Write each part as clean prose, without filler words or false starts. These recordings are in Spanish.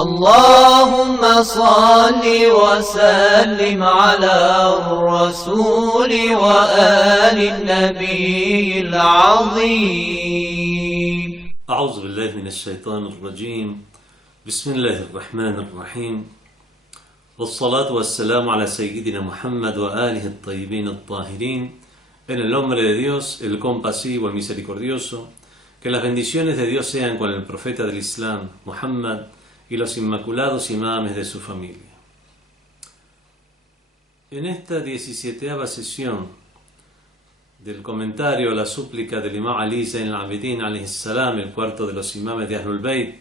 اللهم صل وسلم على الرسول وآل النبي العظيم. أعوذ بالله من الشيطان الرجيم. بسم الله الرحمن الرحيم. والصلاة والسلام على سيدنا Muhammad وآله الطيبين الطاهرين. En el nombre de Dios, el compasivo, el misericordioso, que las bendiciones de Dios sean con el profeta del Islam, Muhammad, y los inmaculados imames de su familia. En esta 17ª sesión del comentario a la súplica del Imam Ali Zayn al-Abidin alayhi salam, el cuarto de los imames de Ahlul Bayt,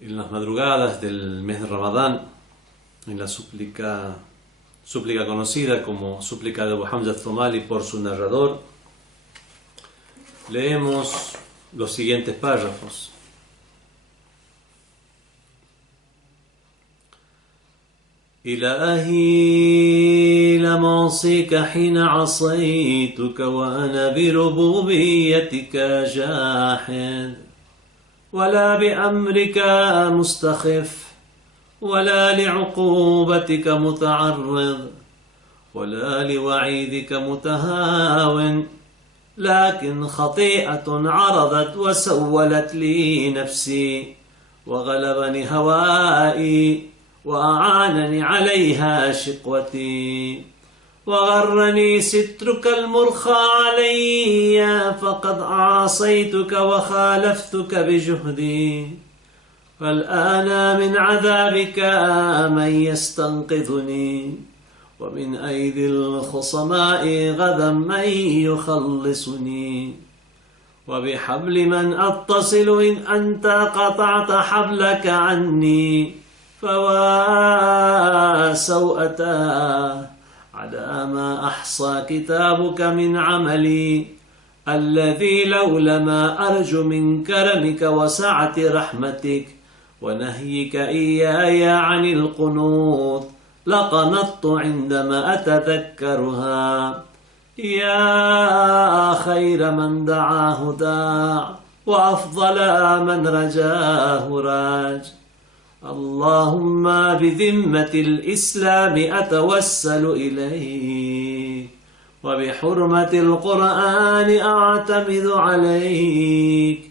en las madrugadas del mes de Ramadán, en la súplica conocida como súplica de Abu Hamza al-Thumali por su narrador, leemos los siguientes párrafos. إلهي لم أعصيك حين عصيتك وأنا بربوبيتك جاحد، ولا بأمرك مستخف، ولا لعقوبتك متعرض، ولا لوعيدك متهاون، لكن خطيئة عرضت وسولت لي نفسي، وغلبني هوائي، وأعانني عليها شقوتي، وغرني سترك المرخى علي، فقد عاصيتك وخالفتك بجهدي، فالآن من عذابك من يستنقذني، ومن أيدي الخصماء غدا من يخلصني، وبحبل من أتصل إن أنت قطعت حبلك عني، فوا سوءتا على ما أحصى كتابك من عملي، الذي لولا ما أرجو من كرمك وسعة رحمتك ونهيك إياي عن القنوط لقنطت عندما أتذكرها. يا خير من دعاه داع، وأفضل من رجاه راج، اللهم بذمة الإسلام أتوسل إليك، وبحرمة القرآن أعتمد عليك،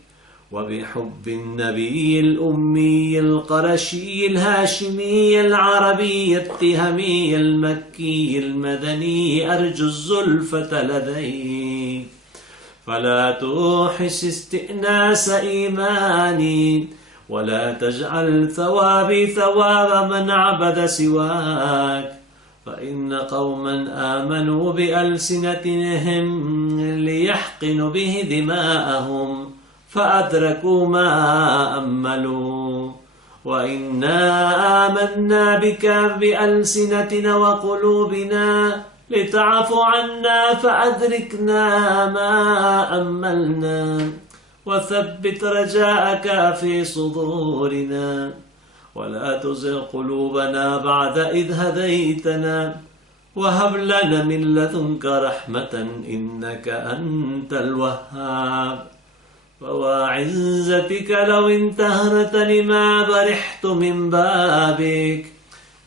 وبحب النبي الأمي القرشي الهاشمي العربي التهمي المكي المدني أرجو الزلفة لديك، فلا توحش استئناس إيماني، ولا تجعل ثوابي ثواب من عبد سواك، فإن قوما آمنوا بألسنتهم ليحقنوا به دماءهم فأدركوا ما أملوا، وإنا آمنا بك بألسنتنا وقلوبنا لتعفو عنا فأدركنا ما أملنا، وثبت رجاءك في صدورنا، ولا تزغ قلوبنا بعد إذ هديتنا، وهب لنا من لدنك رحمة إنك أنت الوهاب. فوعزتك لو انتهرت لما برحت من بابك،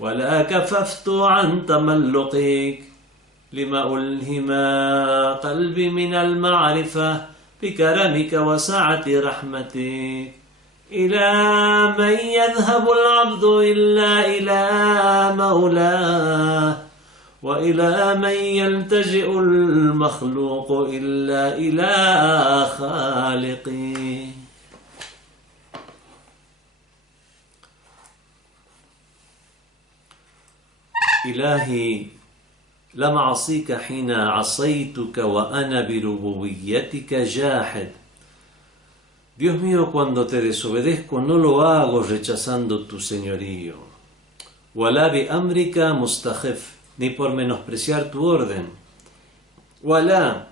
ولا كففت عن تملقك، لما ألهم قلبي من المعرفة بكرمك وسعة رحمتك. إلى من يذهب العبد إلا إلى مولاه، وإلى من يلتجئ المخلوق إلا إلى خالقه. إلهي لم أعصيك حين عصيتك وأنا بربوبيتك جاحد. Dios mío, cuando te desobedezco no lo hago rechazando tu señorío. Wala bi amrika mustakhif, ni por menospreciar tu orden. Wala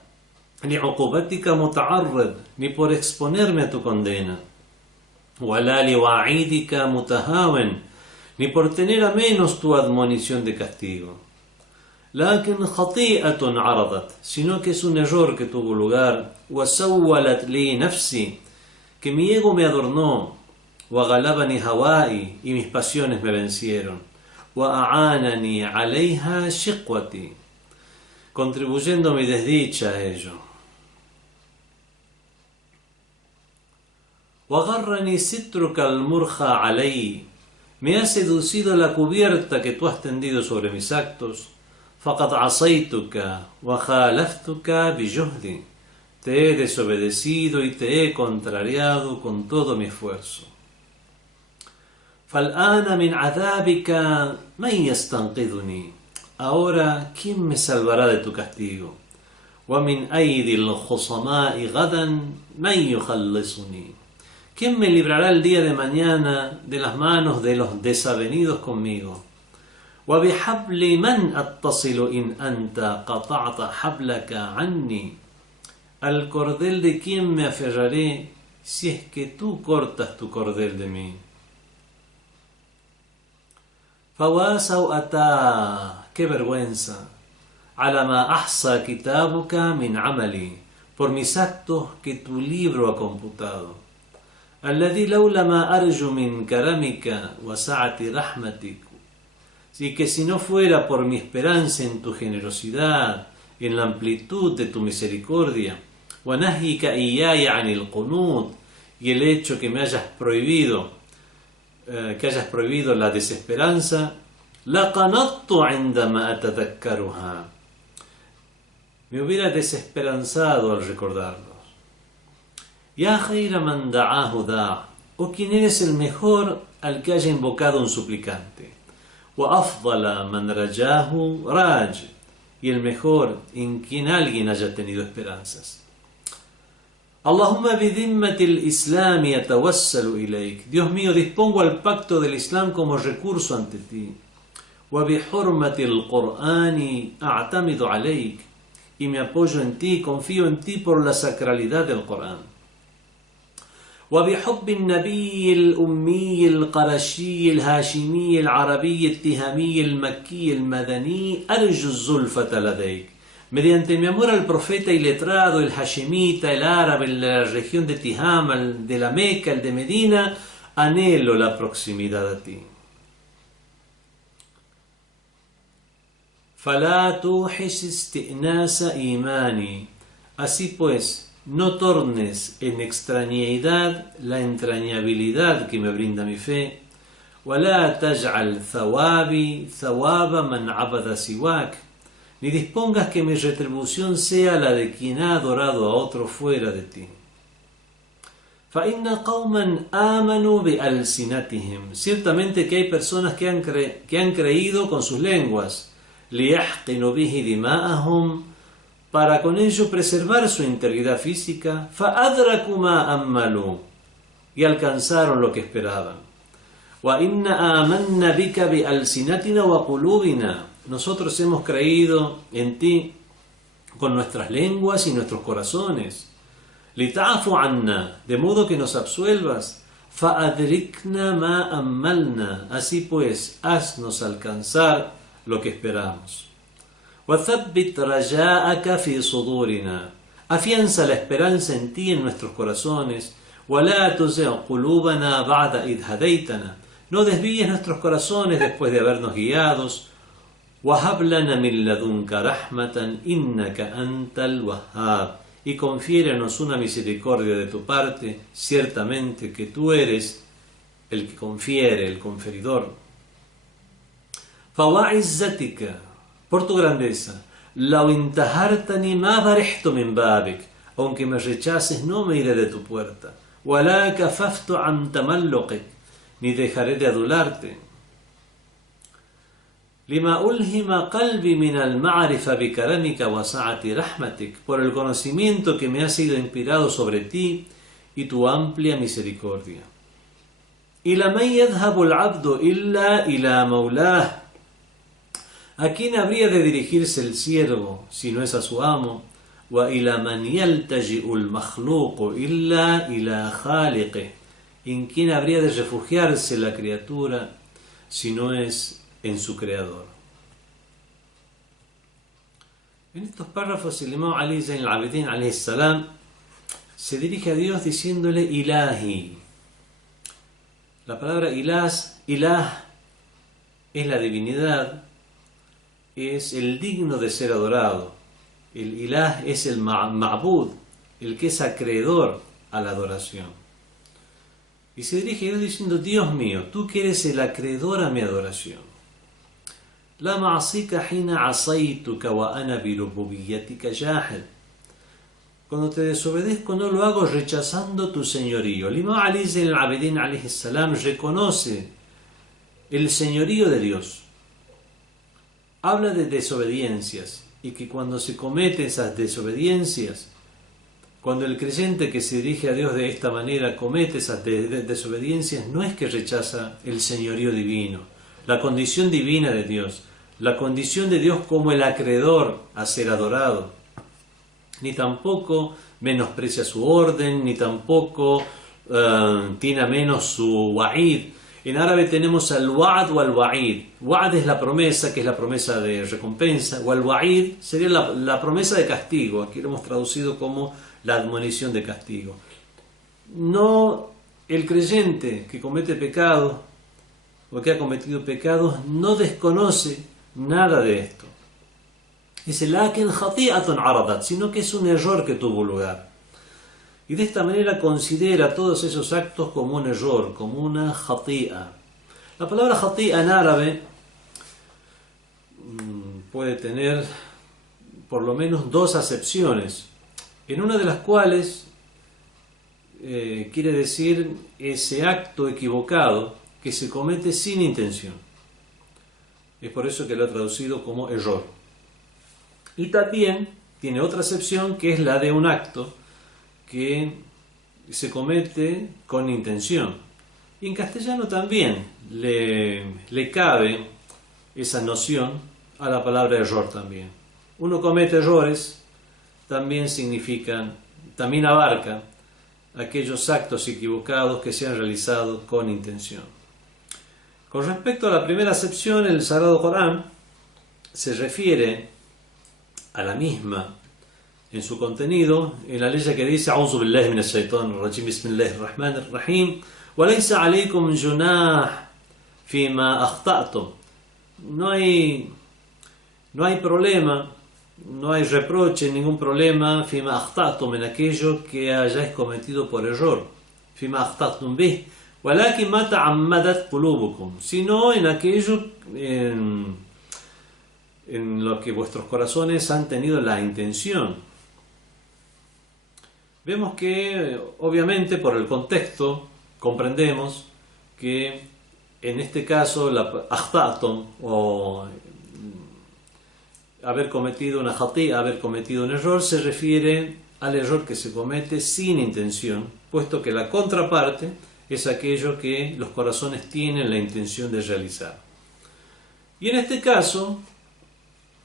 li uqubatika muta'arrid, ni por exponerme a tu condena. Wala li wa'idika mutahawen, ni por tener a menos tu admonición de castigo. لكن خطيئة عرضت, sino que es un error que tuvo lugar. وسولت لي نفسي, que mi ego me adornó. وغلبني هوائي, y mis pasiones me vencieron, وأعانني عليها شقوتي, contribuyendo mi desdicha a ello. وغرني سترك المرخى علي, me ha seducido la cubierta que tú has tendido sobre mis actos. فقد عصيتك وخالفتك بجهدي, te he desobedecido y te he contrariado con todo mi esfuerzo. فالآن من عذابك من يستنقذني, ahora ¿quién me salvará de tu castigo? ومن أيدي الخصماء غدا من يخلصني, ¿quién me librará el día de mañana de las manos de los desavenidos conmigo? وبحبل من أتصل إن أنت قطعت حبلك عني, al cordel de quién me aferraré si es que tú cortas tu cordel de mí. فواسوا أتى, qué vergüenza, على ما أحصى كتابك من عملي, por mis actos que tu libro ha computado. الذي لولا ما أرجو من كرمك وسعة رحمتك, y que si no fuera por mi esperanza en tu generosidad, en la amplitud de tu misericordia, ونهيك إياي عن القنوط, y el hecho que me hayas prohibido la desesperanza, لقنطت عندما أتذكرها, me hubiera desesperanzado al recordarlos. يا خير من دعاه داع, o quien eres el mejor al que haya invocado un suplicante. وأفضل من رجاه راج, y el mejor en quien alguien haya tenido esperanzas. اللهم بذمة الإسلام يتوسل إليك, Dios mío, dispongo al pacto del Islam como recurso ante ti. وبحرمة القرآن أعتمد عليك, y me apoyo en ti, confío en ti por la sacralidad del Corán. وبحب النبي الأمي القرشي الهاشمي العربي التهامي المكي المدني أرجو الزلفة لديك, mediante mi amor al profeta y letrado, el hashemita, el árabe, el de la región de Tihama, el de la Meca, el de Medina, anhelo la proximidad a ti. فلا توحش استئناس إيماني, así pues, no tornes en extrañeidad la entrañabilidad que me brinda mi fe. ولا تجعل ثوابي ثواب من عبد سواك, ni dispongas que mi retribución sea la de quien ha adorado a otro fuera de ti. فإن قوما آمنوا بألسنتهم, ciertamente que hay personas que han creído con sus lenguas. ليحقنوا به دماءهم, para con ello preservar su integridad física. فأدركوا ما أملوا, y alcanzaron lo que esperaban. وإنا آمنا بك بألسنتنا وقلوبنا, nosotros hemos creído en ti con nuestras lenguas y nuestros corazones. لتعفو عنا, de modo que nos absuelvas. فأدركنا ما أملنا, así pues haznos alcanzar lo que esperamos. وثبت رجاءك في صدورنا, afianza la esperanza en ti en nuestros corazones. ولا تزغ قلوبنا بعد إذ هديتنا, no desvíes nuestros corazones después de habernos guiados. وهب لنا من لدنك رحمة إنك أنت الوهاب, y confiérenos una misericordia de tu parte, ciertamente que tú eres el que confiere, el conferidor. فوعزتك, por tu grandeza, لو انتهرتني ما برحت من بابك, aunque me rechaces no me iré de tu puerta. ولا كففت عن تملقك, ni dejaré de adularte. لما ألهم قلبي من المعرفة بكرمك وسعة رحمتك, por el conocimiento que me ha sido inspirado sobre ti y tu amplia misericordia. إلى من يذهب العبد إلا إلى مولاه, ¿a quién habría de dirigirse el siervo si no es a su amo? وإلى من يلتجئ المخلوق إلا إلى خالقه, ¿en quién habría de refugiarse la criatura si no es en su creador? En estos párrafos el imam Ali Zayn al-Abidin alayhi salam se dirige a Dios diciéndole Ilahi, La palabra ilah es la divinidad, es el digno de ser adorado. El ilah es el ma'bud, el que es acreedor a la adoración. Y se dirige a Dios diciendo: Dios mío, tú que eres el acreedor a mi adoración. La ma'asika hina asaytuka wa ana bi rububiyyatika jahil. Cuando te desobedezco no lo hago rechazando tu señorío. El Imam Ali Zayn al-Abidin alayhi salam reconoce el señorío de Dios. Habla de desobediencias y que cuando se cometen esas desobediencias, cuando el creyente que se dirige a Dios de esta manera comete esas desobediencias, no es que rechaza el señorío divino, la condición divina de Dios, la condición de Dios como el acreedor a ser adorado, ni tampoco menosprecia su orden, ni tampoco tiene a menos su wa'id. En árabe tenemos al wa'd o al wa'id. Wa'd es la promesa, que es la promesa de recompensa, o al wa'id sería la promesa de castigo. Aquí lo hemos traducido como la admonición de castigo. No, el creyente que comete pecado o que ha cometido pecados no desconoce nada de esto. Dice, lakin khati'atun aradat, sino que es un error que tuvo lugar. Y de esta manera considera todos esos actos como un error, como una khati'a. La palabra khati'a en árabe puede tener por lo menos dos acepciones, en una de las cuales quiere decir ese acto equivocado que se comete sin intención. Es por eso que lo ha traducido como error. Y también tiene otra acepción, que es la de un acto que se comete con intención. Y en castellano también le cabe esa noción a la palabra error también. Uno comete errores, también abarca aquellos actos equivocados que se han realizado con intención. Con respecto a la primera acepción, el Sagrado Corán se refiere a la misma en su contenido, en la ley que dice: A'udhu billahi minash shaitanir rajim, bismillahir rahmanir rahim, wa laysa alaykum junah fima akhta'tum. No hay problema, no hay reproche, ningún problema, fima akhta'tum, en aquello que hayáis cometido por error, fima akhta'tum bih, walakin ma ta'ammadat qulubukum, sino en aquello en lo que vuestros corazones han tenido la intención. Vemos que, obviamente, por el contexto, comprendemos que en este caso, la akhta'tum, o haber cometido una khati'a, haber cometido un error, se refiere al error que se comete sin intención, puesto que la contraparte es aquello que los corazones tienen la intención de realizar. Y en este caso,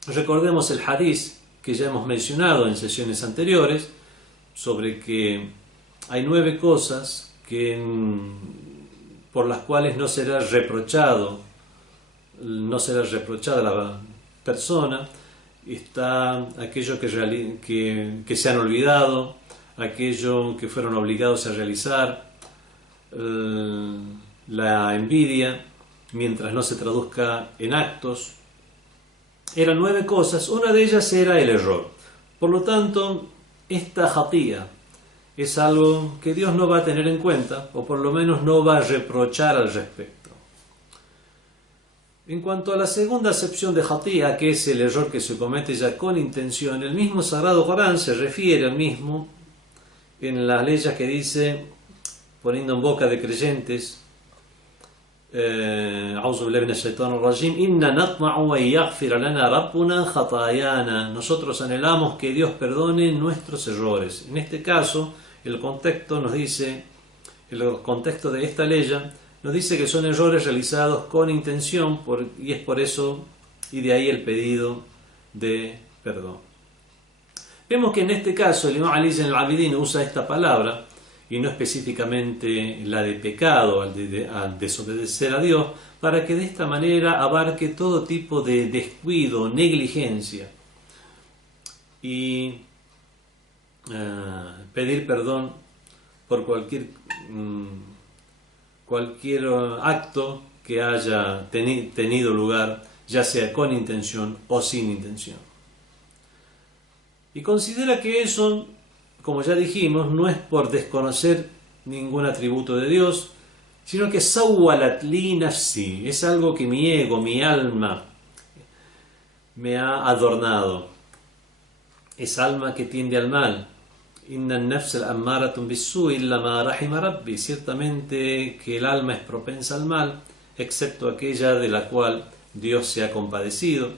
recordemos el hadith que ya hemos mencionado en sesiones anteriores, sobre que hay 9 cosas por las cuales no será reprochada la persona. Está aquello que se han olvidado, aquello que fueron obligados a realizar, la envidia, mientras no se traduzca en actos. Eran 9 cosas, una de ellas era el error. Por lo tanto, esta khati'a es algo que Dios no va a tener en cuenta, o por lo menos no va a reprochar al respecto. En cuanto a la segunda acepción de khati'a, que es el error que se comete ya con intención, el mismo Sagrado Corán se refiere al mismo en las leyes que dice, poniendo en boca de creyentes, a'udhu billahi minash shaitanir rajim, inna natma'u an yaghfira lana rabbuna khatayana. Nosotros anhelamos que Dios perdone nuestros errores. En este caso, el contexto de esta ley nos dice que son errores realizados con intención, y es por eso, y de ahí el pedido de perdón. Vemos que en este caso el Imam Ali Zayn al-Abidin usa esta palabra, y no específicamente la de pecado al desobedecer a Dios, para que de esta manera abarque todo tipo de descuido, negligencia, y pedir perdón por cualquier cualquier acto que haya tenido lugar, ya sea con intención o sin intención. Y considera que eso, como ya dijimos, no es por desconocer ningún atributo de Dios, sino que sawwalat li nafsi, es algo que mi ego, mi alma, me ha adornado. Es alma que tiende al mal. Inna an-nafs al-ammaratun bis-su'i illa ma rahima rabbi. Ciertamente que el alma es propensa al mal, excepto aquella de la cual Dios se ha compadecido.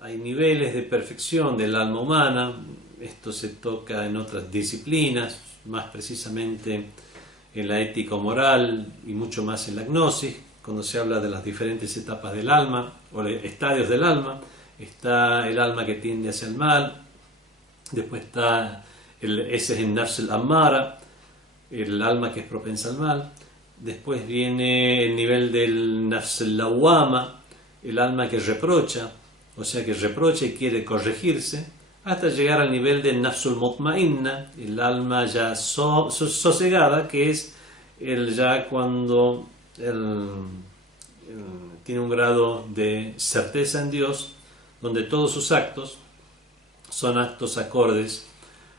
Hay niveles de perfección del alma humana. Esto se toca en otras disciplinas, más precisamente en la ética o moral y mucho más en la gnosis, cuando se habla de las diferentes etapas del alma o estadios del alma. Está el alma que tiende hacia el mal, después está ese es el nafs al-ammara, el alma que es propensa al mal. Después viene el nivel del nafs al-lawwama, el alma que reprocha, o sea que reprocha y quiere corregirse, hasta llegar al nivel del nafs al-mutmainna, el alma ya sosegada, que es el ya cuando tiene un grado de certeza en Dios, donde todos sus actos son actos acordes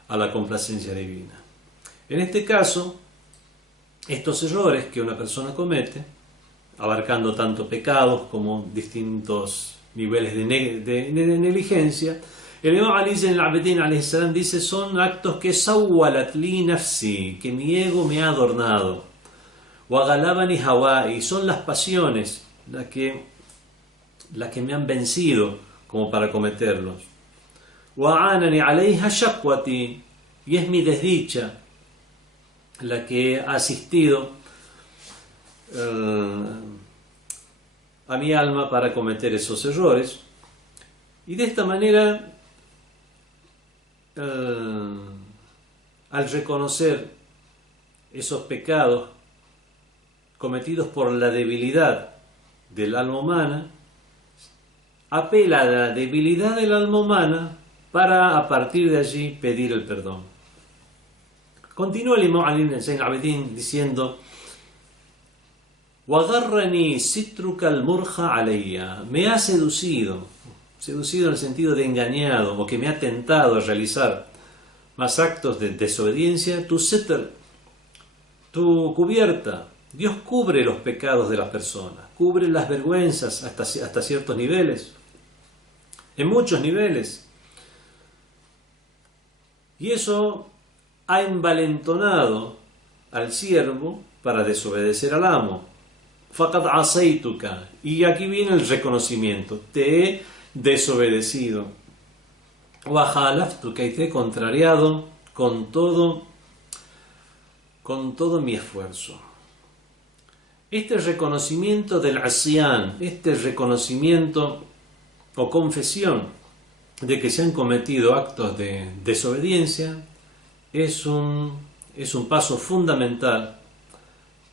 a la complacencia divina. En este caso, estos errores que una persona comete, abarcando tanto pecados como distintos niveles de negligencia, el Imam Ali al-Abidin a.s. dice: son actos que sawwalat li nafsi, que mi ego me ha adornado, wa ghalabani hawai, son las pasiones las que me han vencido como para cometerlos. Wa anani alayha shakwati, y es mi desdicha la que ha asistido a mi alma para cometer esos errores. Y de esta manera, al reconocer esos pecados cometidos por la debilidad del alma humana, apela a la debilidad del alma humana para a partir de allí pedir el perdón. Continúa el Imam Ali al-Abidin diciendo: وَغَرَّنِي سِتْرُكَ الْمُرْخَ عَلَيَّ, me ha seducido en el sentido de engañado, o que me ha tentado a realizar más actos de desobediencia, tu sitr, tu cubierta. Dios cubre los pecados de las personas, cubre las vergüenzas hasta ciertos niveles, en muchos niveles. Y eso ha envalentonado al siervo para desobedecer al amo. فَقَدْ عَصَيْتُكَ, y aquí viene el reconocimiento: te he desobedecido. وَخَالَفْتُكَ, y te he contrariado con todo mi esfuerzo. Este reconocimiento del asyan, este reconocimiento o confesión de que se han cometido actos de desobediencia, es un paso fundamental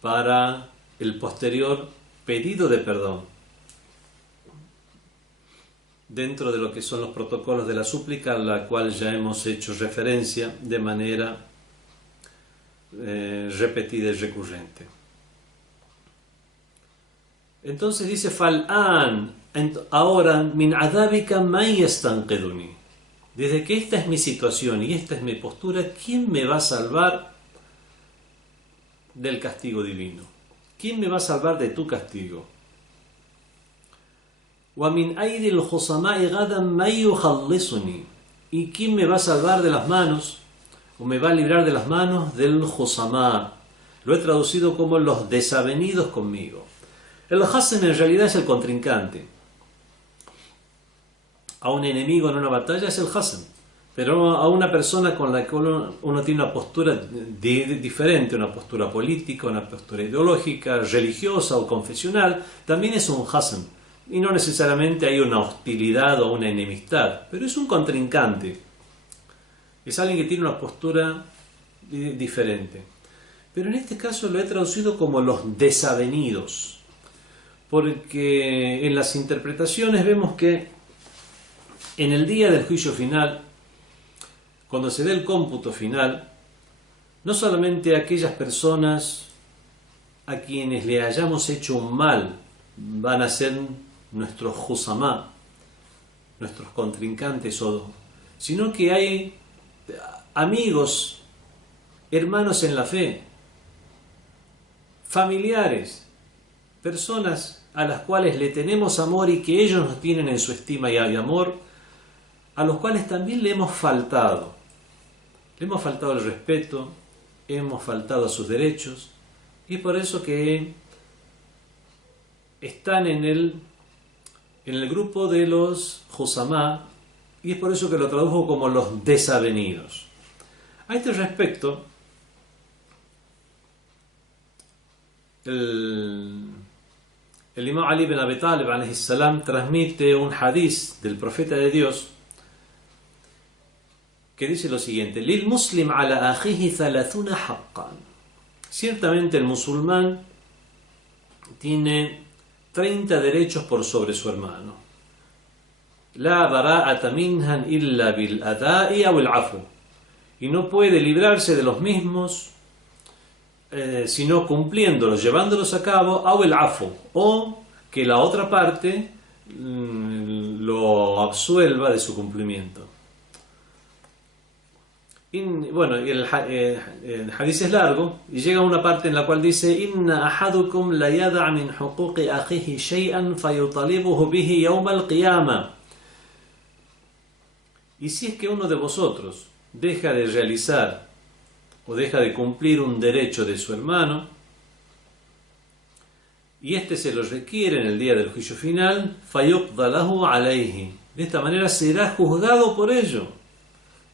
para el posterior pedido de perdón, dentro de lo que son los protocolos de la súplica, a la cual ya hemos hecho referencia de manera repetida y recurrente. Entonces dice: Fal'an, ahora, min adabika man yastanqiduni, desde que esta es mi situación y esta es mi postura, ¿quién me va a salvar del castigo divino? ¿Quién me va a salvar de tu castigo? Wa min aydil khusama'i gadan man yukhallisuni, ¿y quién me va a salvar de las manos, o me va a librar de las manos del khusama? Lo he traducido como los desavenidos conmigo. El hasem en realidad es el contrincante. A un enemigo en una batalla es el hasem, pero a una persona con la que uno tiene una postura diferente, una postura política, una postura ideológica, religiosa o confesional, también es un hasem. Y no necesariamente hay una hostilidad o una enemistad, pero es un contrincante. Es alguien que tiene una postura diferente. Pero en este caso lo he traducido como los desavenidos, porque en las interpretaciones vemos que en el día del juicio final, cuando se dé el cómputo final, no solamente aquellas personas a quienes le hayamos hecho un mal van a ser nuestros Jusamá, nuestros contrincantes, sino que hay amigos, hermanos en la fe, familiares, personas a las cuales le tenemos amor y que ellos nos tienen en su estima y amor, a los cuales también le hemos faltado. Le hemos faltado el respeto, hemos faltado a sus derechos, y por eso que están en el grupo de los Jusamá, y es por eso que lo tradujo como los desavenidos. A este respecto, el Imam Ali ibn Abi Talib alayhi salam transmite un hadiz del profeta de Dios que dice lo siguiente: Lil muslim ala akhihi 30 haqqan. Ciertamente el musulmán tiene 30 derechos por sobre su hermano. La bara'ata minhan illa bil ada'i aw al afu. Y no puede librarse de los mismos sino cumpliéndolos, llevándolos a cabo, o el afu, o que la otra parte lo absuelva de su cumplimiento. Bueno, el hadith es largo y llega a una parte en la cual dice: Inna ahadukum la yada' min huquqi akhihi shay'an fayutalibuhu bihi yawm al-qiyamah. Y si es que uno de vosotros deja de realizar o deja de cumplir un derecho de su hermano, y este se lo requiere en el día del juicio final, fayuqda lahu alayhi. De esta manera será juzgado por ello.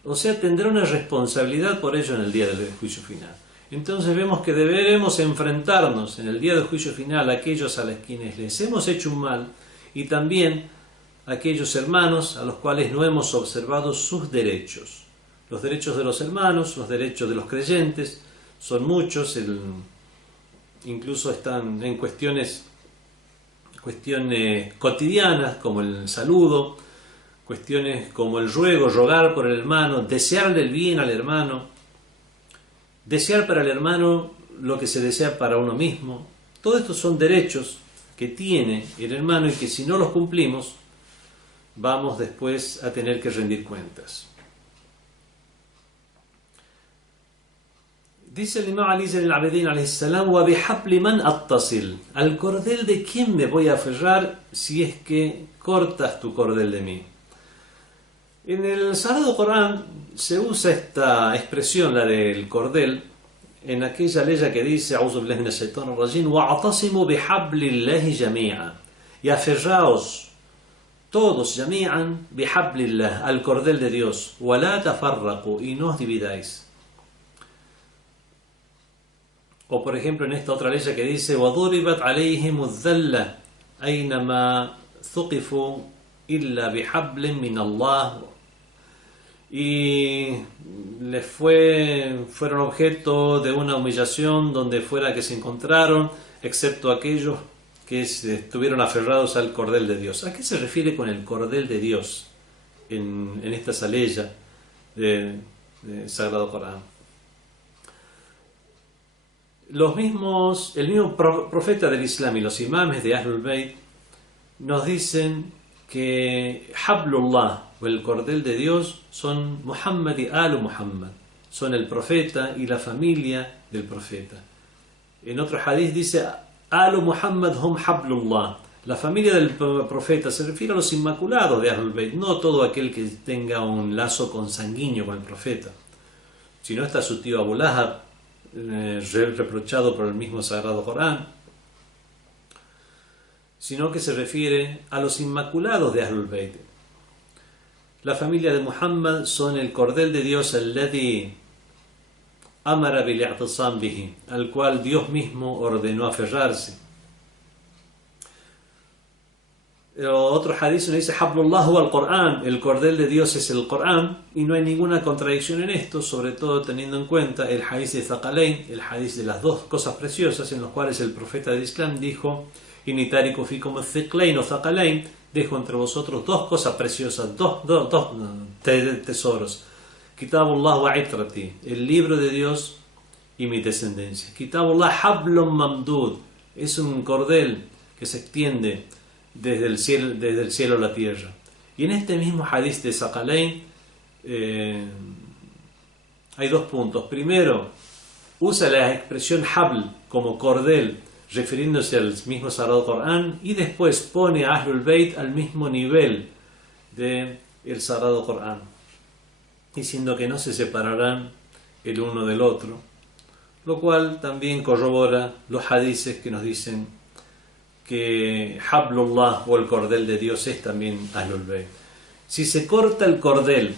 O sea, tendrá una responsabilidad por ello en el día del juicio final. Entonces vemos que deberemos enfrentarnos en el día del juicio final a aquellos a los quienes les hemos hecho un mal, y también a aquellos hermanos a los cuales no hemos observado sus derechos. Los derechos de los hermanos, los derechos de los creyentes, son muchos, incluso están en cuestiones cotidianas, como el saludo, cuestiones como el ruego, rogar por el hermano, desearle el bien al hermano, desear para el hermano lo que se desea para uno mismo. Todos estos son derechos que tiene el hermano y que si no los cumplimos, vamos después a tener que rendir cuentas. Dice el Imam Ali ibn al-Abidin alayhi salam: "Wa bihabli man attasil", al cordel de quién me voy a aferrar si es que cortas tu cordel de mí. En el Sagrado Corán se usa esta expresión, la del cordel, en aquella ley que dice: "A'udhu billahi minash shaitanir rajim, wa'tasimu bihablillahi jami'an", y aferraos todos jami'an bihablillah, al cordel de Dios, wa la tafarraqu, y no os dividáis. O por ejemplo en esta otra ley que dice: وَضُرِبَتْ عَلَيْهِمُ الذَّلَّةِ أَيْنَمَا ثُقِفُوا إِلَّا بِحَبْلٍ مِّنَ اللَّهِ, y les fueron objeto de una humillación donde fuera que se encontraron, excepto aquellos que estuvieron aferrados al cordel de Dios. ¿A qué se refiere con el cordel de Dios en esta saleya del Sagrado Corán? El mismo profeta del Islam y los imames de Ahlul Bayt nos dicen que Hablullah, o el cordel de Dios, son Muhammad y Alu Muhammad, son el profeta y la familia del profeta. En otro hadith dice: Alu Muhammad hum Hablullah, la familia del profeta se refiere a los inmaculados de Ahlul Bayt, no todo aquel que tenga un lazo consanguíneo con el profeta, sino está su tío Abu Lahab, reprochado por el mismo Sagrado Corán, sino que se refiere a los inmaculados de Ahlul Bayt. La familia de Muhammad son el cordel de Dios, alladhi amara bil-i'tisam bihi, al cual Dios mismo ordenó aferrarse. Otro hadith nos dice: Hablullah huwa al-Qur'an, el cordel de Dios es el Qur'an, y no hay ninguna contradicción en esto, sobre todo teniendo en cuenta el hadith de Thaqalain, el hadith de las dos cosas preciosas, en los cuales el profeta del Islam dijo: Inni tariku fikum al-thiqlain o Thaqalain, dejo entre vosotros dos cosas preciosas, dos tesoros, Kitabullah wa itrati, el libro de Dios y mi descendencia. Kitabullah hablum mamdud, es un cordel que se extiende desde el cielo a la tierra. Y en este mismo hadith de Thaqalayn hay dos puntos. Primero, usa la expresión habl como cordel, refiriéndose al mismo Sagrado Corán, y después pone a Ahlul Bayt al mismo nivel del Sagrado Corán, diciendo que no se separarán el uno del otro, lo cual también corrobora los hadices que nos dicen que Hablullah, o el cordel de Dios, es también Ahlul Bayt. Si se corta el cordel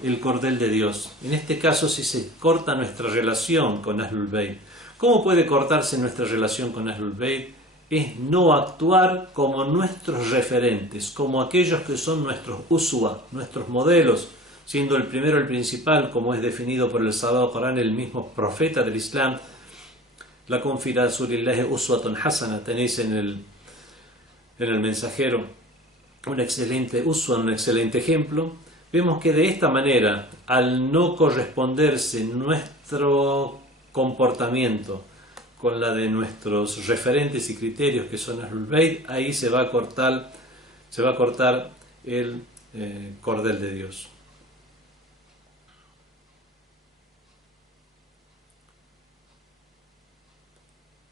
de Dios, en este caso si se corta nuestra relación con Ahlul Bayt, ¿cómo puede cortarse nuestra relación con Ahlul Bayt? Es no actuar como nuestros referentes, como aquellos que son nuestros uswa, nuestros modelos, siendo el primero el principal, como es definido por el Sagrado Corán, el mismo profeta del Islam. Lakum fi rasulillahi uswatun hasana, tenéis en el mensajero un excelente uswa, un excelente ejemplo. Vemos que de esta manera, al no corresponderse nuestro comportamiento con la de nuestros referentes y criterios que son Ahlul Bayt, ahí se va a cortar el cordel de Dios.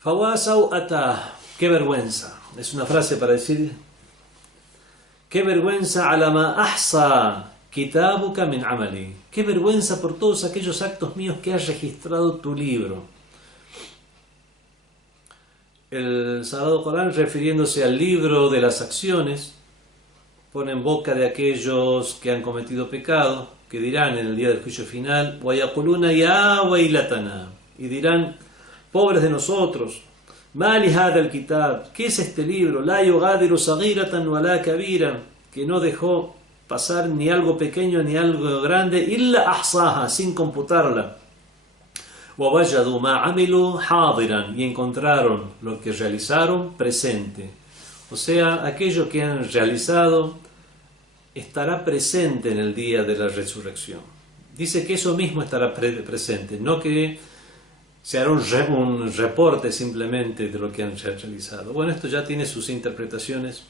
Fawasau atah, qué vergüenza. Es una frase para decir qué vergüenza ala ma ahsa kitabuka min amali. Qué vergüenza por todos aquellos actos míos que has registrado tu libro. El Sagrado Corán, refiriéndose al libro de las acciones, pone en boca de aquellos que han cometido pecado, que dirán en el día del juicio final, وَيَقُلُونَ يَا وَيْلَتَنَا, y dirán, pobres de nosotros, مَا لِهَذَا الْكِتَابِ, ¿qué es este libro? لَا يُغَادِرُ صَغِيرَةً وَلَا كَبِيرًا, que no dejó pasar ni algo pequeño ni algo grande, إِلَّا أَحْصَاهَا, sin computarla. وَوَجَدُوا مَا عَمِلُوا حَاضِرًا, y encontraron lo que realizaron presente. O sea, aquello que han realizado estará presente en el día de la resurrección. Dice que eso mismo estará presente, no que se hará un reporte simplemente de lo que han realizado. Bueno, esto ya tiene sus interpretaciones.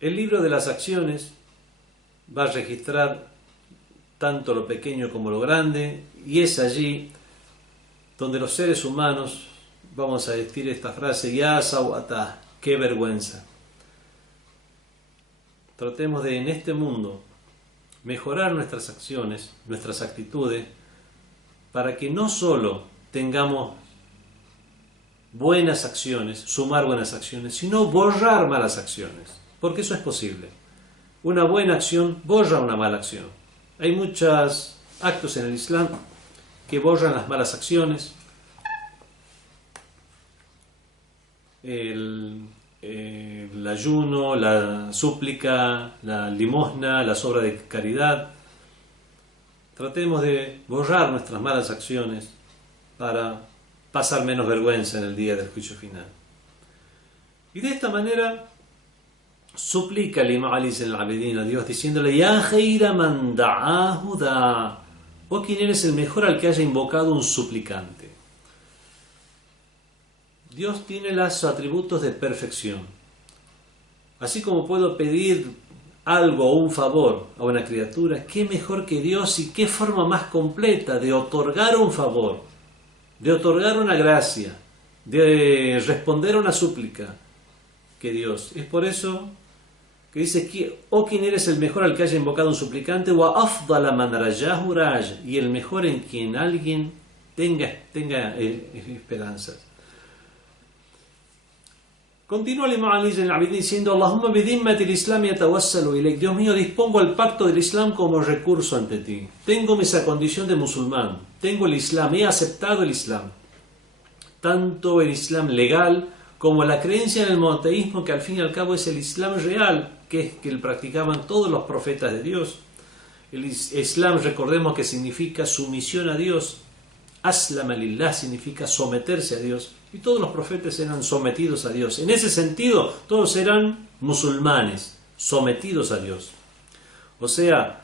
El libro de las acciones va a registrar tanto lo pequeño como lo grande, y es allí donde los seres humanos vamos a decir esta frase, ya sawatah, qué vergüenza. Tratemos de en este mundo mejorar nuestras acciones, nuestras actitudes, para que no solo tengamos buenas acciones, sumar buenas acciones, sino borrar malas acciones, porque eso es posible. Una buena acción borra una mala acción. Hay muchos actos en el Islam que borran las malas acciones. El ayuno, la súplica, la limosna, las obras de caridad. Tratemos de borrar nuestras malas acciones para pasar menos vergüenza en el día del juicio final. Y de esta manera suplica el Imam Ali Zain al-Abidin a Dios diciéndole, Ya Khaira man da'ahu da, o quien eres el mejor al que haya invocado un suplicante. Dios tiene los atributos de perfección. Así como puedo pedir algo o un favor a una criatura, qué mejor que Dios y qué forma más completa de otorgar un favor, de otorgar una gracia, de responder a una súplica que Dios. Es por eso que dice, o quien eres el mejor al que haya invocado un suplicante, wa afdala man rajahu raj, y el mejor en quien alguien tenga esperanzas. Continúa el Imam Ali Zain al-Abidin diciendo, Allahumma bidimmati al-Islam yatawassalu ilayk, Dios mío, dispongo el pacto del Islam como recurso ante ti. Tengo esa condición de musulmán, tengo el Islam, he aceptado el Islam. Tanto el Islam legal como la creencia en el monoteísmo, que al fin y al cabo es el Islam real, que practicaban todos los profetas de Dios. El Islam, recordemos que significa sumisión a Dios. Aslama lillah significa someterse a Dios. Y todos los profetas eran sometidos a Dios. En ese sentido, todos eran musulmanes, sometidos a Dios. O sea,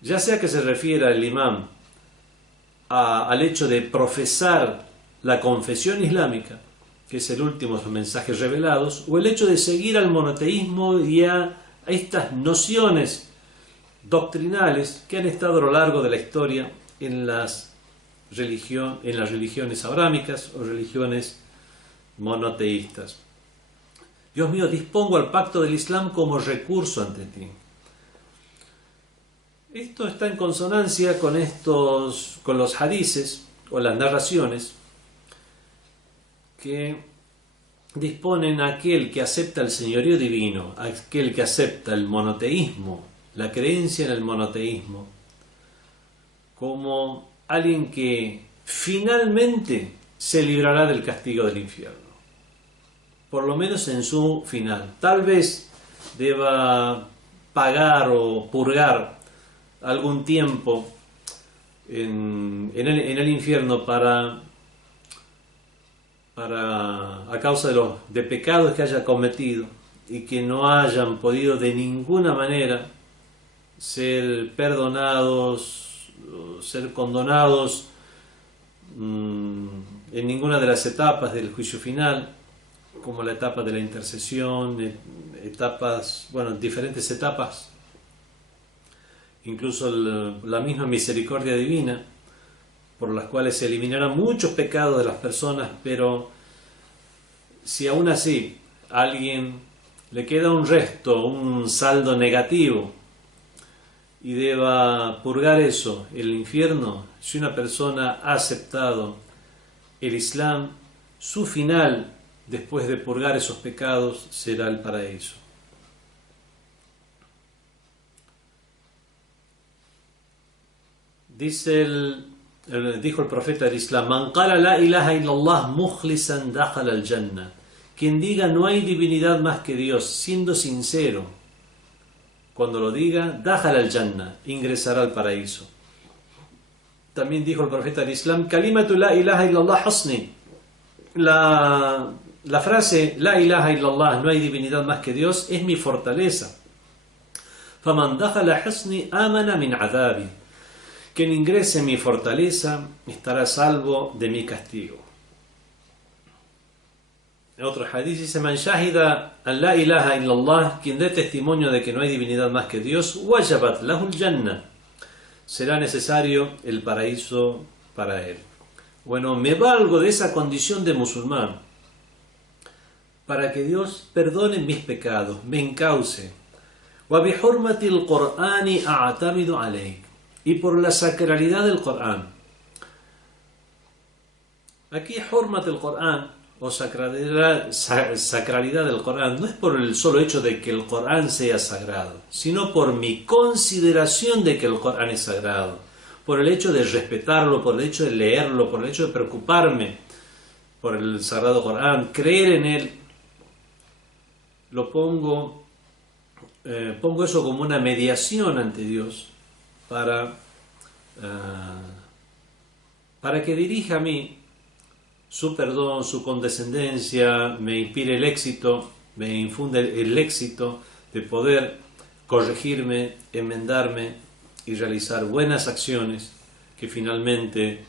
ya sea que se refiera el imán al hecho de profesar la confesión islámica, que es el último de los mensajes revelados, o el hecho de seguir al monoteísmo y a estas nociones doctrinales que han estado a lo largo de la historia en las religiones abrámicas o religiones monoteístas. Dios mío, dispongo al pacto del Islam como recurso ante ti. Esto está en consonancia con los hadices o las narraciones que disponen a aquel que acepta el señorío divino, a aquel que acepta el monoteísmo, la creencia en el monoteísmo, como alguien que finalmente se librará del castigo del infierno, por lo menos en su final. Tal vez deba pagar o purgar algún tiempo en el infierno a causa de pecados que haya cometido y que no hayan podido de ninguna manera ser perdonados, ser condonados en ninguna de las etapas del juicio final, como la etapa de la intercesión, diferentes etapas, incluso la misma misericordia divina, por las cuales se eliminarán muchos pecados de las personas. Pero si aún así a alguien le queda un resto, un saldo negativo, y deba purgar eso, el infierno, si una persona ha aceptado el Islam, su final, después de purgar esos pecados, será el paraíso. Dijo el profeta del Islam: Man qala la ilaha illallah mukhlisan dakhala al-jannah. Quien diga no hay divinidad más que Dios, siendo sincero, cuando lo diga, dakhala al-jannah, ingresará al paraíso. También dijo el profeta del Islam: Kalimatu la ilaha illallah husni. La frase la ilaha illallah, no hay divinidad más que Dios, es mi fortaleza. Faman dakhala husni amana min adhabi. Quien ingrese en mi fortaleza estará salvo de mi castigo. En otro hadith dice: Man shahida an la ilaha illallah, quien dé testimonio de que no hay divinidad más que Dios, wajabat lahul jannah, será necesario el paraíso para él. Bueno, me valgo de esa condición de musulmán para que Dios perdone mis pecados, me encauce. Wa bi hurmatil Qur'ani a'tamidu alayk. Y por la sacralidad del Corán. Aquí hurmat el Corán o sacralidad del Corán no es por el solo hecho de que el Corán sea sagrado, sino por mi consideración de que el Corán es sagrado, por el hecho de respetarlo, por el hecho de leerlo, por el hecho de preocuparme por el sagrado Corán, creer en él. Pongo eso como una mediación ante Dios para que dirija a mí su perdón, su condescendencia, me inspire el éxito, me infunde el éxito de poder corregirme, enmendarme y realizar buenas acciones que finalmente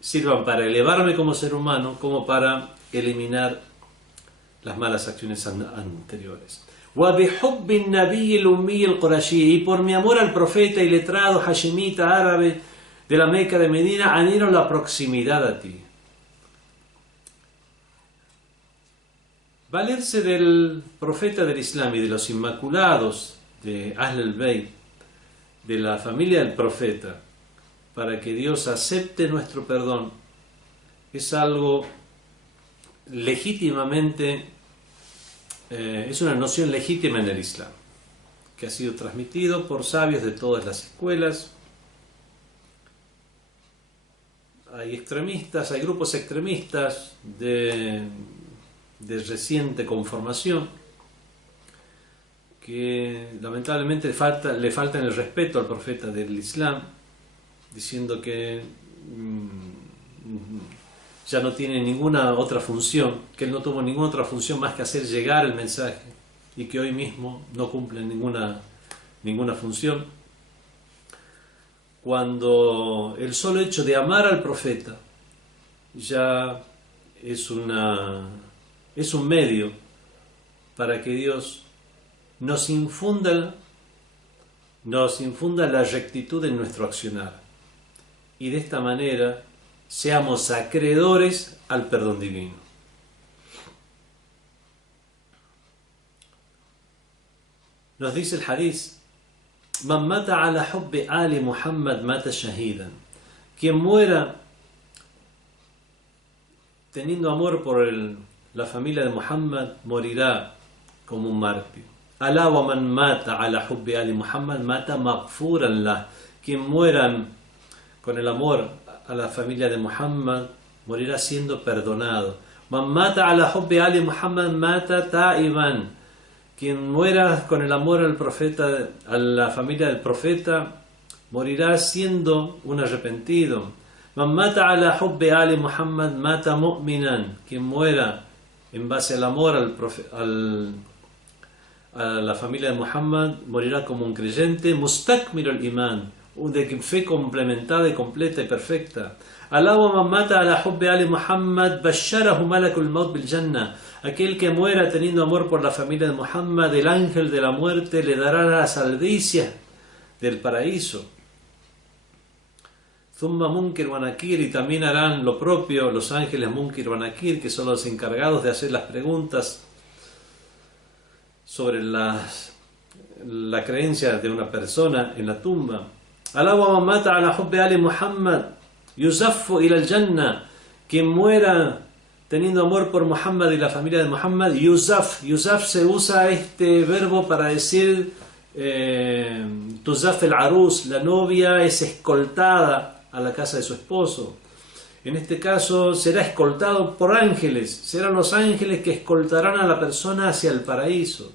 sirvan para elevarme como ser humano, como para eliminar las malas acciones anteriores. Y por mi amor al profeta y letrado hashimita árabe de la Meca de Medina, anhelo la proximidad a ti. Valerse del profeta del Islam y de los inmaculados de Ahl al-Bayt, de la familia del profeta, para que Dios acepte nuestro perdón, es algo legítimamente, es una noción legítima en el Islam, que ha sido transmitido por sabios de todas las escuelas. Hay extremistas, hay grupos extremistas de reciente conformación que lamentablemente le faltan el respeto al profeta del Islam, diciendo que ya no tiene ninguna otra función, que él no tuvo ninguna otra función más que hacer llegar el mensaje, y que hoy mismo no cumple ninguna ninguna función. Cuando el solo hecho de amar al profeta ya es un medio para que Dios nos infunda la rectitud en nuestro accionar y de esta manera seamos acreedores al perdón divino. Nos dice el hadith: Man mata ala hubbi ali Muhammad mata shahidan. Quien muera teniendo amor por la familia de Muhammad morirá como un mártir. Alá wa man mata ala hubbi ali Muhammad mata maghfuran lah. Quien muera con el amor a la familia de Muhammad morirá siendo perdonado. Man mata ala hubbi ali Muhammad mata ta'iban. Quien muera con el amor al profeta, a la familia del profeta, morirá siendo un arrepentido. Man mata ala hubbi ali Muhammad mata mu'minan. Quien muera en base al amor a la familia de Muhammad morirá como un creyente. Mustakmil al-iman, de fe complementada y completa y perfecta. Alá wa man mata ala hubbi ali Muhammad basharahu malakul maut bil jannah. Aquel que muera teniendo amor por la familia de Muhammad, el ángel de la muerte le dará las albricias del paraíso. Thumma Munkir wa Nakir, y también harán lo propio los ángeles Munkir wa Nakir, que son los encargados de hacer las preguntas sobre la creencia de una persona en la tumba. Alá wa man mata ala hubbi ali Muhammad yuzaffu ila al-jannah. Quien muera teniendo amor por Muhammad y la familia de Muhammad, yuzaf se usa este verbo para decir tuzaf el-arus, la novia es escoltada a la casa de su esposo. En este caso será escoltado por ángeles, serán los ángeles que escoltarán a la persona hacia el paraíso.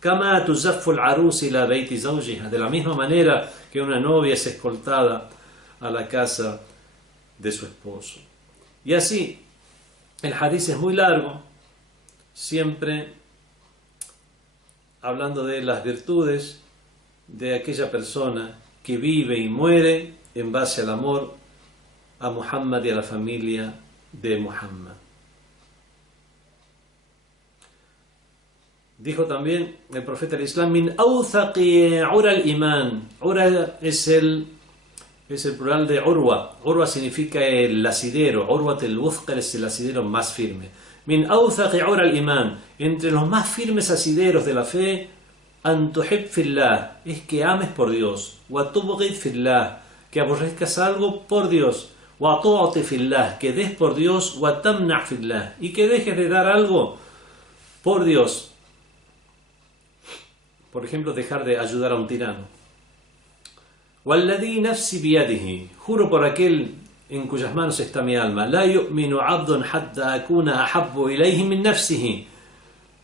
Kama tuzaffu el-arus ila bayti zawjiha, de la misma manera que una novia es escoltada a la casa de su esposo. Y así, el hadith es muy largo, siempre hablando de las virtudes de aquella persona que vive y muere en base al amor a Muhammad y a la familia de Muhammad. Dijo también el profeta del Islam: Min awthaqi ura al-iman. Ura es el plural de urwa. Urwa significa el asidero. Urwat al-wuthqa es el asidero más firme. Min awthaqi ura al-iman. Entre los más firmes asideros de la fe, an tuhib fillah, es que ames por Dios. Wa tubghid fillah, que aborrezcas algo por Dios. Wa tu'ti fillah, que des por Dios. Wa tamna' fillah, y que dejes de dar algo por Dios. Por ejemplo, dejar de ayudar a un tirano. Walladhi nafsi biyadihi, juro por aquel en cuyas manos está mi alma. La yu'minu 'abdun hatta akuna ahabbu ilayhi min nafsihi.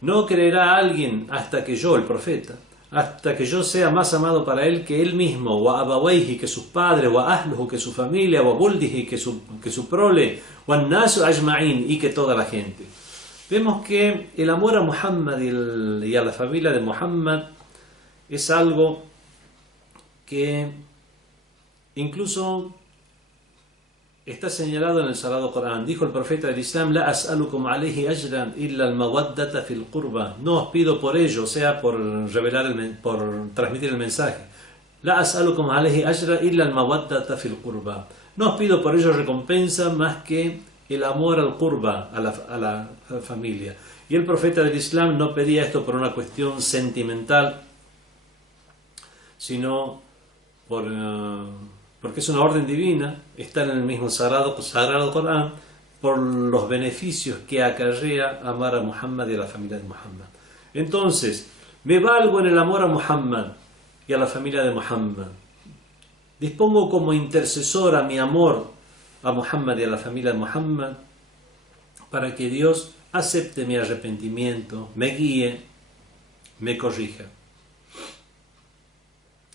No creerá a alguien hasta que yo, el profeta, hasta que yo sea más amado para él que él mismo. Wa abawayhi, que sus padres. Wa ahluhu, que su familia. Wa buldihi, que su prole. Wa nasu ajma'in, y que toda la gente. Vemos que el amor a Muhammad y a la familia de Muhammad es algo que incluso está señalado en el Sagrado Corán. Dijo el profeta del Islam: La as'alukum alayhi ajran illa al-mawaddata fil qurba. No os pido por ello, o sea, por por transmitir el mensaje. La as'alukum alayhi ajran illa al-mawaddata fil qurba. No os pido por ello recompensa más que el amor al qurba, a la familia. Y el profeta del Islam no pedía esto por una cuestión sentimental, sino porque es una orden divina, está en el mismo sagrado Corán, por los beneficios que acarrea amar a Muhammad y a la familia de Muhammad. Entonces, me valgo en el amor a Muhammad y a la familia de Muhammad. Dispongo como intercesor a mi amor a Muhammad y a la familia de Muhammad para que Dios acepte mi arrepentimiento, me guíe, me corrija.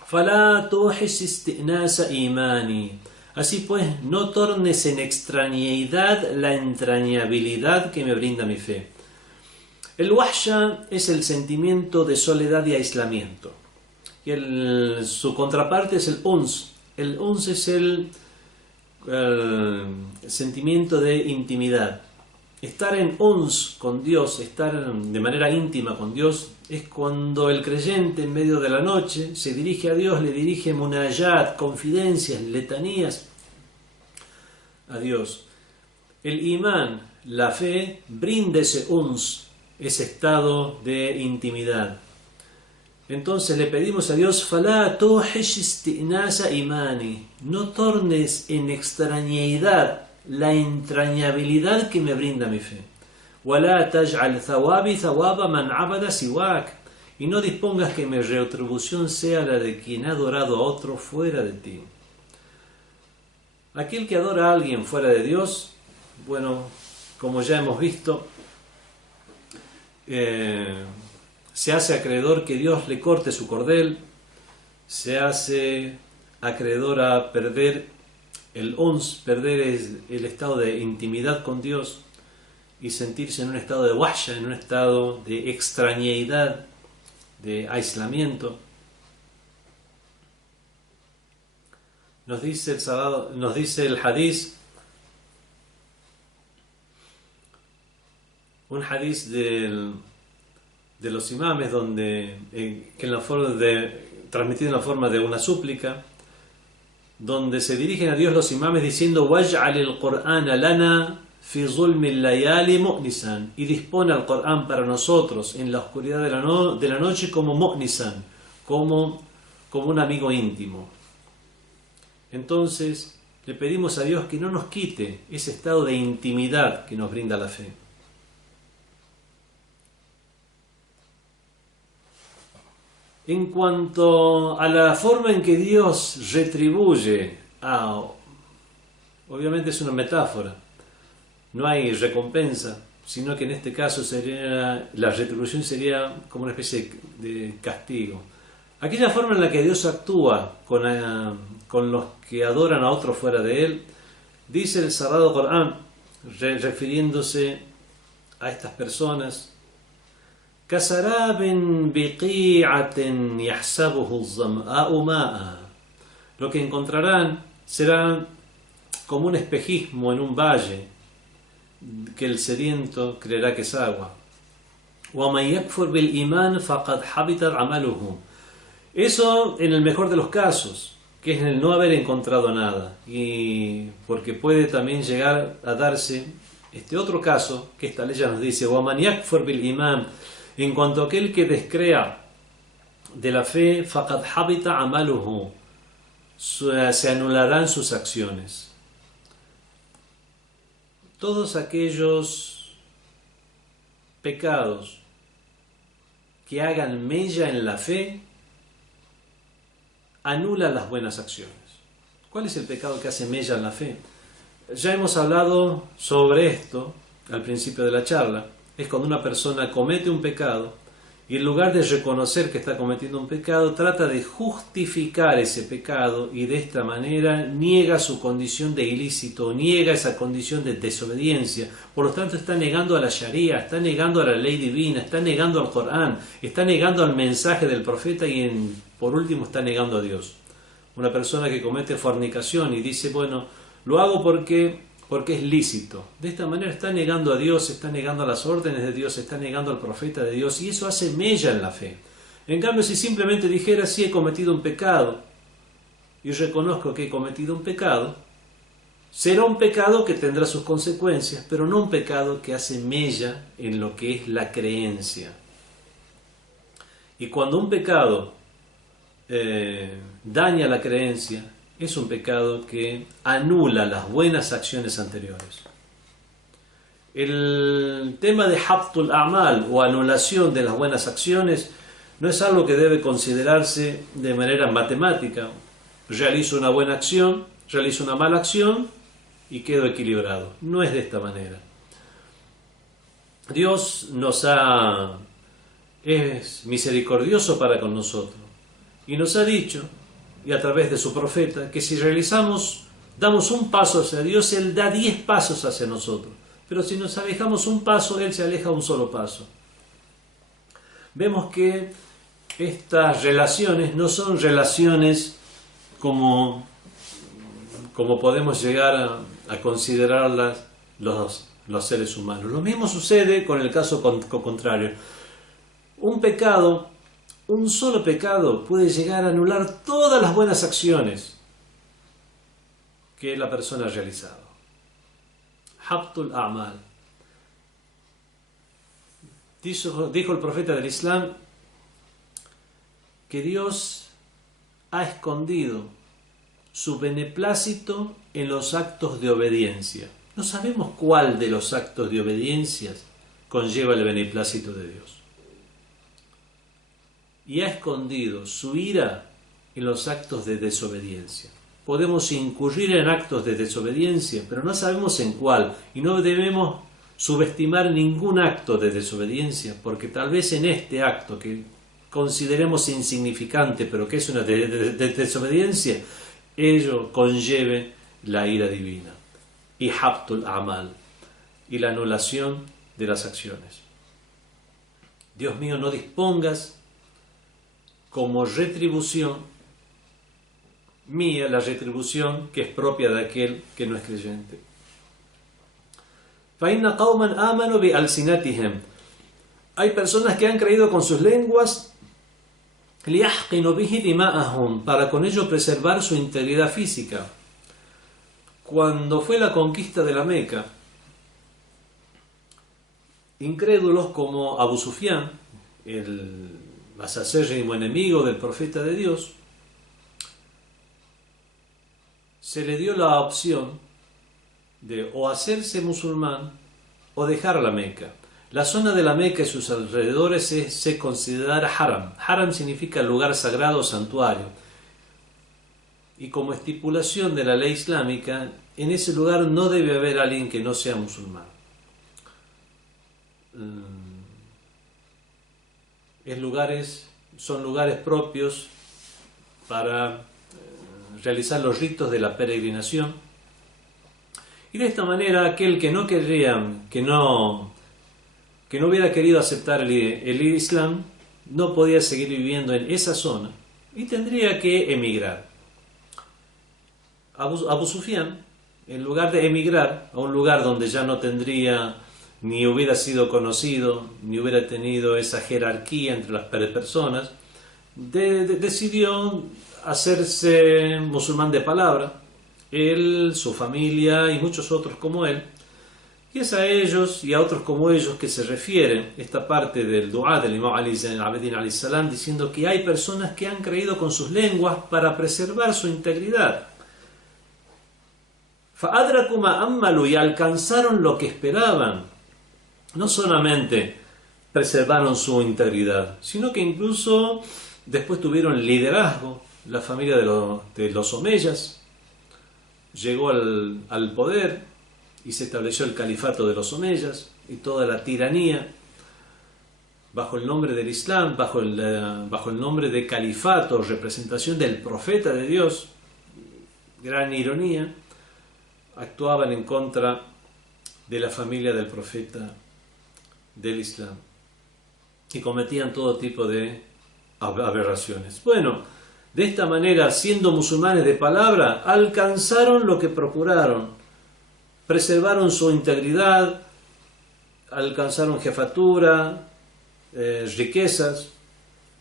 فَلَا تُوحِسْ اسْتِئْنَاسَ إِيمَانِي. Así pues, no tornes en extrañeidad la entrañabilidad que me brinda mi fe. El wahsha es el sentimiento de soledad y aislamiento. y su contraparte es el uns. El uns es el sentimiento de intimidad. Estar en uns con Dios, estar de manera íntima con Dios, es cuando el creyente en medio de la noche se dirige a Dios, le dirige munayat, confidencias, letanías a Dios. El imán, la fe, brinda ese uns, ese estado de intimidad. Entonces le pedimos a Dios, "Falá tuhish istinasa imani", no tornes en extrañeidad la entrañabilidad que me brinda mi fe. "Walá taj'al thawabi thawaba man abada siwak", y no dispongas que mi retribución sea la de quien ha adorado a otro fuera de ti. Aquel que adora a alguien fuera de Dios, bueno, como ya hemos visto, se hace acreedor que Dios le corte su cordel, se hace acreedor a perder el ons, perder el estado de intimidad con Dios y sentirse en un estado de wahsha, en un estado de extrañeidad, de aislamiento. Nos dice el hadith, un hadith de los imames, donde transmitido en la forma de una súplica, donde se dirigen a Dios los imames diciendo: "Waj'al al-Qur'ana lana fi zulmi al-layali mu'nisan", y dispone al Corán para nosotros en la oscuridad de la noche como mu'nisan, como un amigo íntimo. Entonces le pedimos a Dios que no nos quite ese estado de intimidad que nos brinda la fe. En cuanto a la forma en que Dios retribuye, obviamente es una metáfora, no hay recompensa, sino que en este caso la retribución sería como una especie de castigo. Aquella forma en la que Dios actúa con los que adoran a otros fuera de Él, dice el Sagrado Corán, refiriéndose a estas personas: "Kasarabin biqi'atin yahsabuhu az-zam'a'u ma'a", lo que encontrarán será como un espejismo en un valle que el sediento creerá que es agua. وَمَنْ يَكْفُرْ بِالْإِيمَانِ فَقَدْ حَبِطَ عَمَلُهُ. Eso en el mejor de los casos, que es en el no haber encontrado nada, y porque puede también llegar a darse este otro caso que esta ley nos dice: وَمَنْ يَكْفُرْ بِالْإِيمَانِ, en cuanto a aquel que descrea de la fe, فَقَدْ حَبِطَ عَمَلُهُ, se anularán sus acciones. Todos aquellos pecados que hagan mella en la fe anulan las buenas acciones. ¿Cuál es el pecado que hace mella en la fe? Ya hemos hablado sobre esto al principio de la charla. Es cuando una persona comete un pecado y en lugar de reconocer que está cometiendo un pecado, trata de justificar ese pecado y de esta manera niega su condición de ilícito, niega esa condición de desobediencia. Por lo tanto, está negando a la Sharia, está negando a la ley divina, está negando al Corán, está negando al mensaje del profeta y por último está negando a Dios. Una persona que comete fornicación y dice: bueno, lo hago porque es lícito. De esta manera está negando a Dios, está negando a las órdenes de Dios, está negando al profeta de Dios, y eso hace mella en la fe. En cambio, si simplemente dijera: sí, he cometido un pecado y reconozco que he cometido un pecado, será un pecado que tendrá sus consecuencias, pero no un pecado que hace mella en lo que es la creencia. Y cuando un pecado daña la creencia, es un pecado que anula las buenas acciones anteriores. El tema de habtul a'mal o anulación de las buenas acciones no es algo que debe considerarse de manera matemática. Realizo una buena acción, realizo una mala acción y quedo equilibrado. No es de esta manera. Dios es misericordioso para con nosotros y nos ha dicho, y a través de su profeta, que si damos un paso hacia Dios, Él da 10 pasos hacia nosotros. Pero si nos alejamos un paso, Él se aleja un solo paso. Vemos que estas relaciones no son relaciones como podemos llegar a considerarlas los seres humanos. Lo mismo sucede con el caso contrario. Un pecado, un solo pecado puede llegar a anular todas las buenas acciones que la persona ha realizado. Habtul A'mal. Dijo el profeta del Islam que Dios ha escondido su beneplácito en los actos de obediencia. No sabemos cuál de los actos de obediencia conlleva el beneplácito de Dios. Y ha escondido su ira en los actos de desobediencia. Podemos incurrir en actos de desobediencia, pero no sabemos en cuál, y no debemos subestimar ningún acto de desobediencia, porque tal vez en este acto que consideremos insignificante, pero que es una desobediencia, ello conlleve la ira divina y habtul amal, y la anulación de las acciones. Dios mío, no dispongas como retribución mía la retribución que es propia de aquel que no es creyente. فَإِنَّ قَوْمًا آمَنُوا بِأَلْسِنَتِهِمْ. Hay personas que han creído con sus lenguas لِيَحْقِنُوا بِهِ دِمَاءَهُمْ, para con ello preservar su integridad física. Cuando fue la conquista de la Meca, incrédulos como Abu Sufyan, el más acérrimo enemigo del profeta de Dios, se le dio la opción de o hacerse musulmán o dejar la Meca. La zona de la Meca y sus alrededores se considera haram. Haram significa lugar sagrado o santuario. Y como estipulación de la ley islámica, en ese lugar no debe haber alguien que no sea musulmán. Son lugares propios para realizar los ritos de la peregrinación, y de esta manera aquel que no hubiera querido aceptar el Islam no podía seguir viviendo en esa zona y tendría que emigrar. Abu Sufyan, en lugar de emigrar a un lugar donde ya no tendría, ni hubiera sido conocido, ni hubiera tenido esa jerarquía entre las personas, decidió hacerse musulmán de palabra, él, su familia y muchos otros como él. Y es a ellos y a otros como ellos que se refiere esta parte del dua del Imam Ali Zain al-Abidin alayhi salam, diciendo que hay personas que han creído con sus lenguas para preservar su integridad. فَأَدْرَكُوا مَا أَمَّلُوا, y alcanzaron lo que esperaban. No solamente preservaron su integridad, sino que incluso después tuvieron liderazgo. La familia de los Omeyas llegó al poder y se estableció el califato de los Omeyas y toda la tiranía bajo el nombre del Islam, bajo el nombre de califato, representación del profeta de Dios. Gran ironía, actuaban en contra de la familia del profeta del Islam y cometían todo tipo de aberraciones. Bueno, de esta manera, siendo musulmanes de palabra, alcanzaron lo que procuraron, preservaron su integridad, alcanzaron jefatura, riquezas.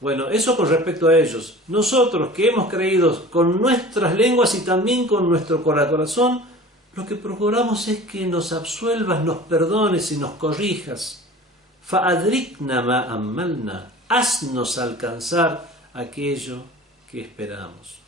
Bueno, eso con respecto a ellos. Nosotros que hemos creído con nuestras lenguas y también con nuestro corazón, lo que procuramos es que nos absuelvas, nos perdones y nos corrijas. فَأَدْرِكْنَا مَا أَمَّلْنَا, haznos alcanzar aquello que esperamos.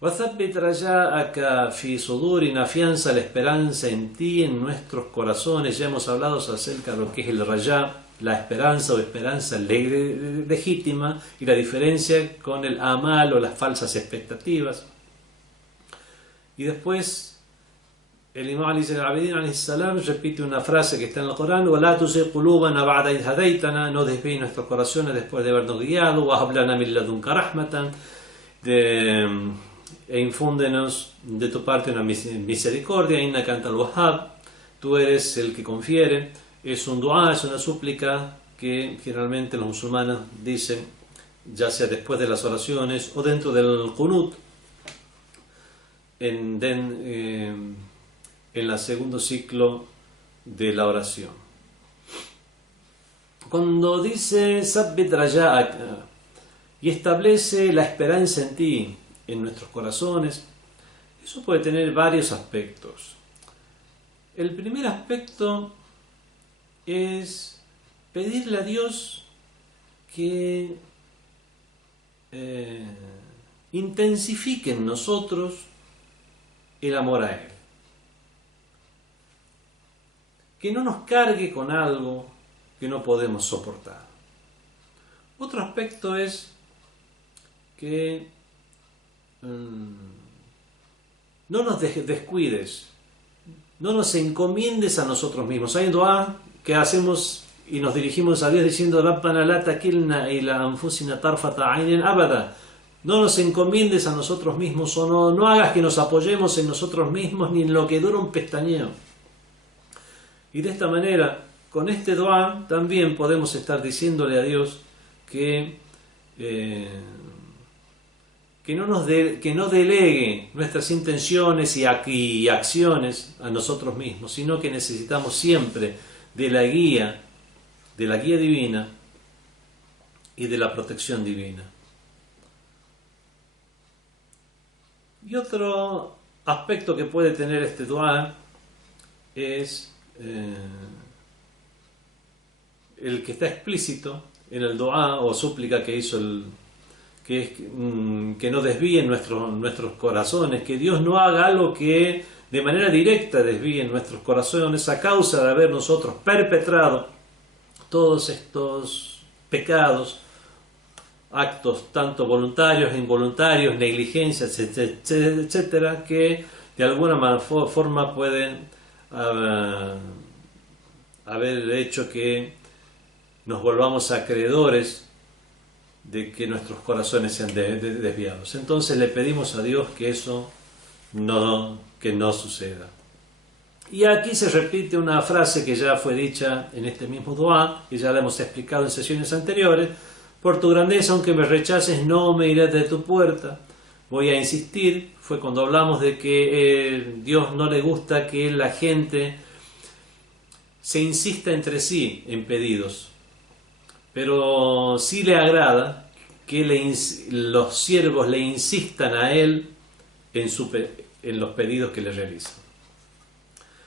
وَثَبِّتْ رَجَاءَكَ فِي صُدُورِنَا, afianza la esperanza en ti, en nuestros corazones. Ya hemos hablado acerca de lo que es el rajá, la esperanza o esperanza legítima, y la diferencia con el amal o las falsas expectativas. Y después el Imam Ali Zain al-Abidin alayhi salam repite una frase que está en el Corán: وَلَا تُزِغْ قُلُوبَنَا بَعْدَ إِذْ هَدَيْتَنَا, no desvíes nuestros corazones después de habernos guiado. وَهَبْ لَنَا مِن لَدُنْكَ رَحْمَةً, e infúndenos de tu parte una misericordia. إِنَّكَ أَنْتَ الْوَهَّابُ, tú eres el que confiere. Es un dua, es una súplica que generalmente los musulmanes dicen, ya sea después de las oraciones o dentro del qunut, en el segundo ciclo de la oración. Cuando dice Sabbit Raja'ak y establece la esperanza en ti, en nuestros corazones, eso puede tener varios aspectos. El primer aspecto es pedirle a Dios que intensifique en nosotros el amor a Él. Que no nos cargue con algo que no podemos soportar. Otro aspecto es que no nos descuides, no nos encomiendes a nosotros mismos. Hay un dua que hacemos y nos dirigimos a Dios diciendo Rabbana la takilna ila anfusina tarfata aynin abada. No nos encomiendes a nosotros mismos, o no hagas que nos apoyemos en nosotros mismos ni en lo que dura un pestañeo. Y de esta manera, con este dua también podemos estar diciéndole a Dios que no delegue nuestras intenciones y acciones a nosotros mismos, sino que necesitamos siempre de la guía divina y de la protección divina. Y otro aspecto que puede tener este dua es el que está explícito en el dua o súplica que hizo que no desvíen nuestros corazones, que Dios no haga algo que de manera directa desvíe nuestros corazones a causa de haber nosotros perpetrado todos estos pecados, actos tanto voluntarios e involuntarios, negligencias, etcétera, que de alguna forma pueden haber hecho que nos volvamos acreedores de que nuestros corazones sean desviados. Entonces le pedimos a Dios que eso no suceda. Y aquí se repite una frase que ya fue dicha en este mismo dua, que ya la hemos explicado en sesiones anteriores: por tu grandeza, aunque me rechaces, no me iré de tu puerta. Voy a insistir, fue cuando hablamos de que Dios no le gusta que la gente se insista entre sí en pedidos, pero sí le agrada que los siervos le insistan a Él en los pedidos que le realizan.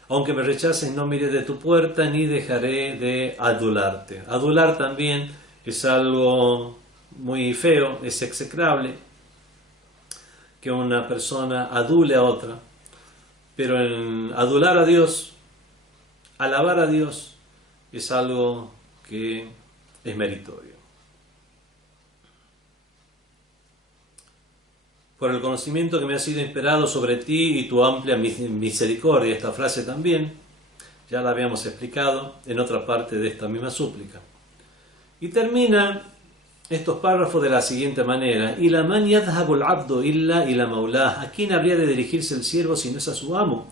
Aunque me rechaces, no me iré de tu puerta, ni dejaré de adularte. Adular también es algo muy feo, es execrable que una persona adule a otra, pero en adular a Dios, alabar a Dios, es algo que es meritorio. Por el conocimiento que me ha sido inspirado sobre ti y tu amplia misericordia. Esta frase también ya la habíamos explicado en otra parte de esta misma súplica. Y termina estos párrafos de la siguiente manera: ila man yadhhabu al-abdu illa ila maulah. ¿A quién habría de dirigirse el siervo si no es a su amo?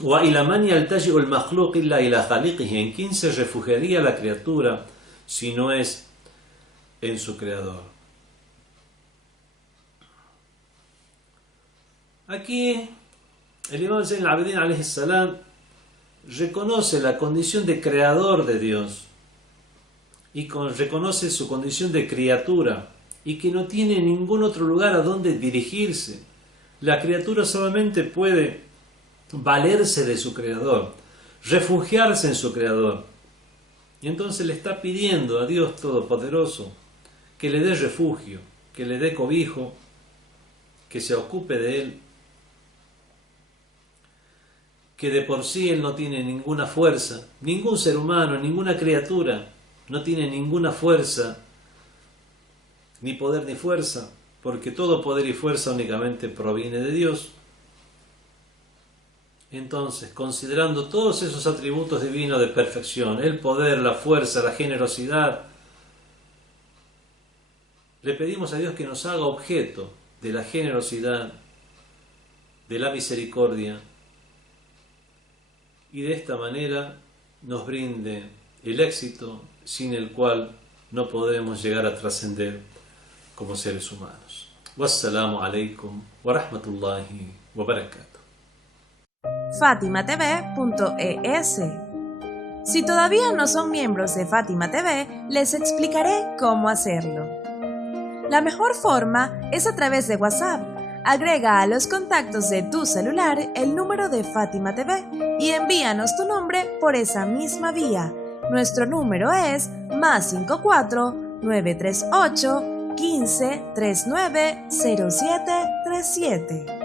Wa ila man yaltaji'u al-makhluq illa ila khaliqihi. ¿En quién se refugiaría la criatura si no es en su creador? Aquí el Imam Zayn al-Abidin alayhi salam reconoce la condición de creador de Dios y reconoce su condición de criatura y que no tiene ningún otro lugar a donde dirigirse. La criatura solamente puede valerse de su creador, refugiarse en su creador. Y entonces le está pidiendo a Dios Todopoderoso que le dé refugio, que le dé cobijo, que se ocupe de él, que de por sí él no tiene ninguna fuerza, ningún ser humano, ninguna criatura no tiene ninguna fuerza, ni poder ni fuerza, porque todo poder y fuerza únicamente proviene de Dios. Entonces, considerando todos esos atributos divinos de perfección, el poder, la fuerza, la generosidad, le pedimos a Dios que nos haga objeto de la generosidad, de la misericordia, y de esta manera nos brinde el éxito sin el cual no podemos llegar a trascender como seres humanos. Wassalamu alaikum wa rahmatullahi wa barakatuh. fatimatv.es. Si todavía no son miembros de Fátima TV, les explicaré cómo hacerlo. La mejor forma es a través de WhatsApp. Agrega a los contactos de tu celular el número de Fátima TV y envíanos tu nombre por esa misma vía. Nuestro número es +54 938 15 39 07 37.